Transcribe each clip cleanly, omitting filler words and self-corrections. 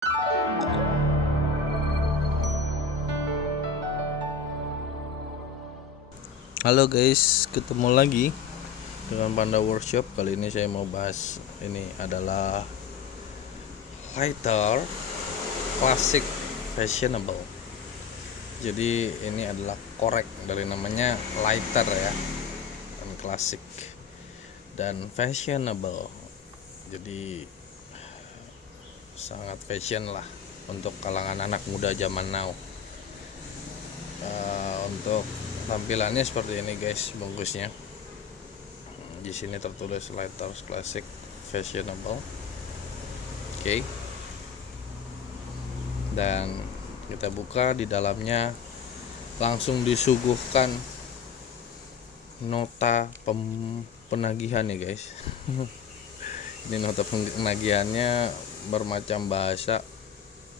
Halo guys, ketemu lagi dengan Panda Workshop. Kali ini saya mau bahas, ini adalah lighter classic fashionable. Jadi ini adalah korek dari namanya lighter ya, dan klasik dan fashionable. Jadi sangat fashion lah untuk kalangan anak muda zaman now. Untuk tampilannya seperti ini guys, bungkusnya. Di sini tertulis lighter classic fashionable. Oke. Dan kita buka, di dalamnya langsung disuguhkan nota penagihan ya guys. Ini nota penagihannya bermacam bahasa,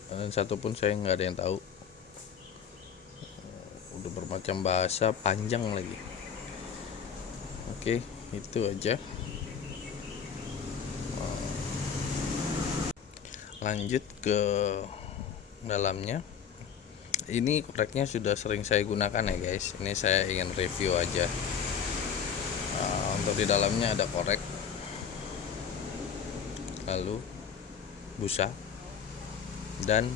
dan satu pun saya nggak ada yang tahu. Udah bermacam bahasa, panjang lagi. Oke, itu aja. Lanjut ke dalamnya. Ini koreknya sudah sering saya gunakan ya guys. Ini saya ingin review aja. Untuk di dalamnya ada korek, lalu busa, dan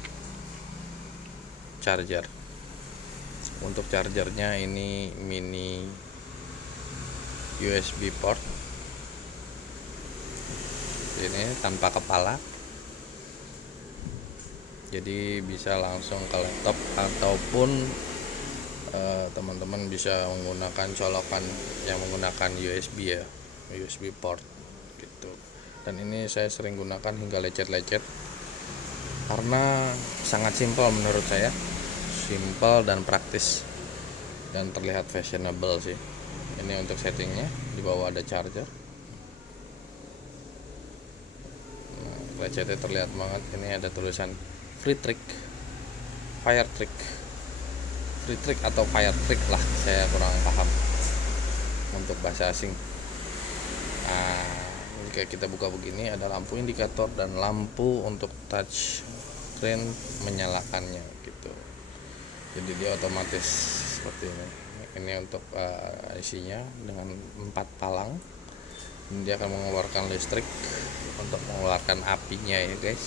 charger. Untuk chargernya ini mini USB port. Ini tanpa kepala. Jadi bisa langsung ke laptop, ataupun teman-teman bisa menggunakan colokan yang menggunakan USB ya, USB port gitu. Dan ini saya sering gunakan hingga lecet-lecet karena sangat simpel menurut saya. Simpel dan praktis dan terlihat fashionable sih. Ini untuk settingnya, di bawah ada charger. Lecetnya terlihat banget. Ini ada tulisan free trick, fire trick, free trick atau fire trick lah, saya kurang paham untuk bahasa asing. Jika kita buka begini, ada lampu indikator dan lampu untuk touch screen menyalakannya gitu. Jadi dia otomatis seperti ini. Ini untuk isinya dengan 4 palang. Dia akan mengeluarkan listrik untuk mengeluarkan apinya ya guys.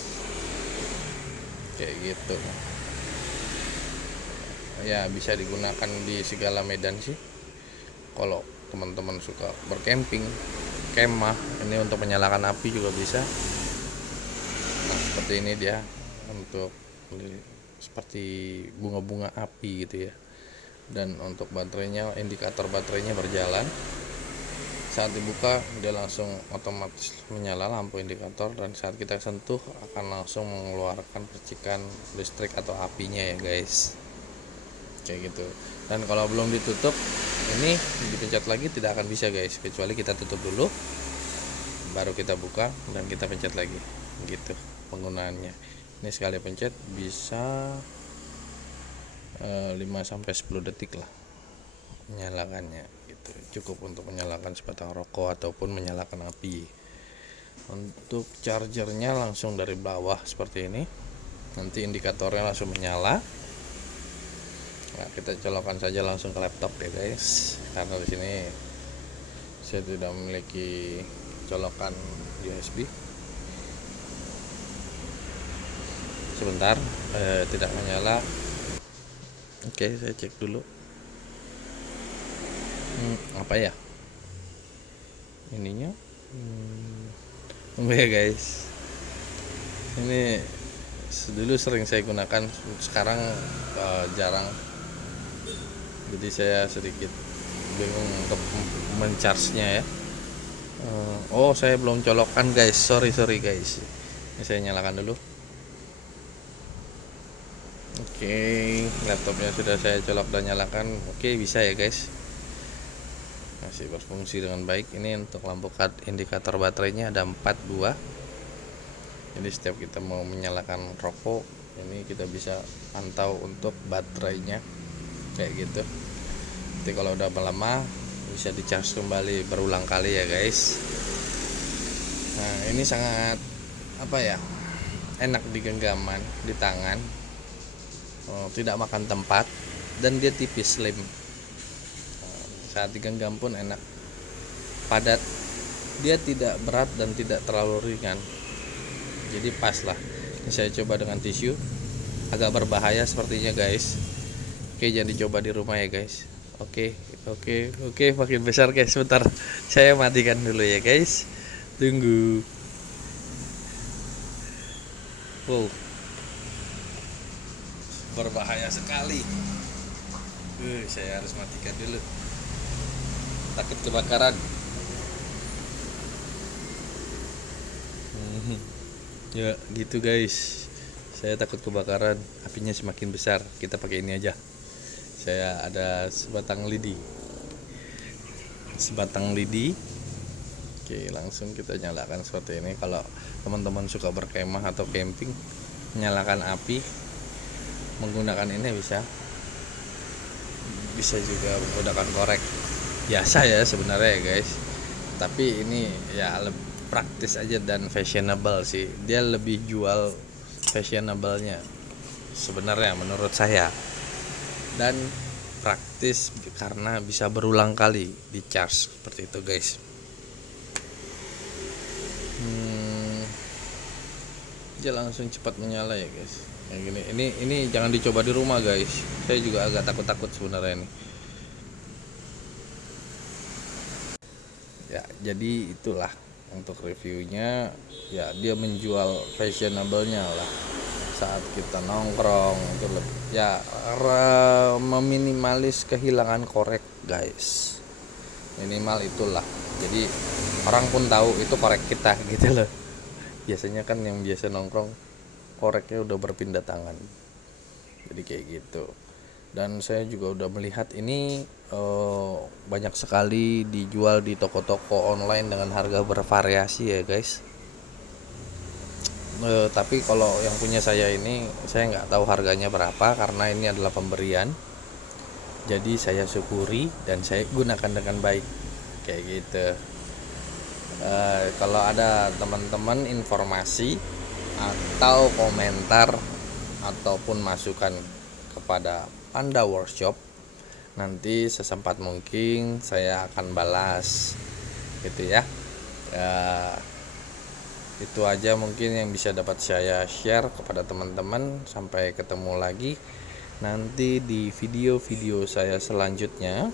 Kayak gitu. Ya, bisa digunakan di segala medan sih. Kalau teman-teman suka bercamping, kemah, ini untuk menyalakan api juga bisa. Nah, seperti ini dia, untuk seperti bunga-bunga api gitu ya. Dan untuk baterainya, indikator baterainya berjalan. Saat dibuka dia langsung otomatis menyala lampu indikator, dan saat kita sentuh akan langsung mengeluarkan percikan listrik atau apinya ya guys. Kayak gitu. Dan kalau belum ditutup, ini dipencet lagi tidak akan bisa guys, kecuali kita tutup dulu baru kita buka dan kita pencet lagi gitu penggunaannya. Ini sekali pencet bisa 5-10 detik lah menyalakannya gitu. Cukup untuk menyalakan sebatang rokok ataupun menyalakan api. Untuk chargernya langsung dari bawah seperti ini. Nanti indikatornya langsung menyala. Nah, kita colokan saja langsung ke laptop ya guys. Karena di sini saya tidak memiliki colokan USB. Sebentar, tidak menyala. Oke, saya cek dulu. Apa ya? Ininya. Ya guys. Ini dulu sering saya gunakan, sekarang jarang. Jadi saya sedikit bingung untuk mencharge-nya ya. Oh, saya belum colokan guys. Sorry guys. Ini saya nyalakan dulu. Oke, laptopnya sudah saya colok dan nyalakan. Oke, bisa ya guys. Masih berfungsi dengan baik. Ini untuk lampu indikator baterainya ada 4 buah. Jadi setiap kita mau menyalakan rokok, ini kita bisa pantau untuk baterainya kayak gitu. Nanti kalau udah lama bisa dicas kembali berulang kali ya guys. Nah, ini sangat enak di genggaman, di tangan, tidak makan tempat, dan dia tipis, slim. Saat digenggam pun enak, padat, dia tidak berat dan tidak terlalu ringan, jadi pas lah. Ini saya coba dengan tisu, agak berbahaya sepertinya guys. Oke, jangan dicoba di rumah ya guys. Oke, makin besar guys. Sebentar, saya matikan dulu ya guys. Tunggu. Wow, berbahaya sekali. Saya harus matikan dulu. Takut kebakaran. Ya gitu guys. Saya takut kebakaran. Apinya semakin besar. Kita pakai ini aja. Saya ada sebatang lidi. Oke, langsung kita nyalakan seperti ini. Kalau teman-teman suka berkemah atau camping, nyalakan api menggunakan ini bisa juga menggunakan korek biasa ya sebenarnya ya guys, tapi ini ya lebih praktis aja dan fashionable sih. Dia lebih jual fashionable-nya sebenarnya menurut saya, dan praktis karena bisa berulang kali di charge seperti itu guys. Dia langsung cepat menyala ya guys. Yang gini, ini jangan dicoba di rumah guys. Saya juga agak takut sebenarnya ini. Ya, jadi itulah untuk reviewnya. Ya, dia menjual fashionable-nya lah. Saat kita nongkrong itu lebih ya meminimalis kehilangan korek guys. Minimal itulah. Jadi orang pun tahu itu korek kita gitu loh. Biasanya kan yang biasa nongkrong koreknya udah berpindah tangan, jadi kayak gitu. Dan saya juga udah melihat ini banyak sekali dijual di toko-toko online dengan harga bervariasi ya guys. Tapi kalau yang punya saya ini, saya nggak tahu harganya berapa karena ini adalah pemberian, jadi saya syukuri dan saya gunakan dengan baik kayak gitu. Kalau ada teman-teman informasi atau komentar ataupun masukan kepada Panda Workshop, nanti sesempat mungkin saya akan balas gitu ya. Itu aja mungkin yang bisa dapat saya share kepada teman-teman. Sampai ketemu lagi nanti di video-video saya selanjutnya.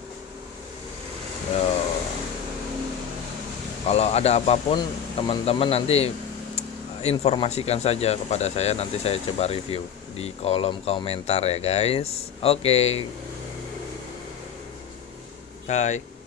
Kalau ada apapun teman-teman nanti informasikan saja kepada saya, nanti saya coba review di kolom komentar ya guys. Oke. Bye.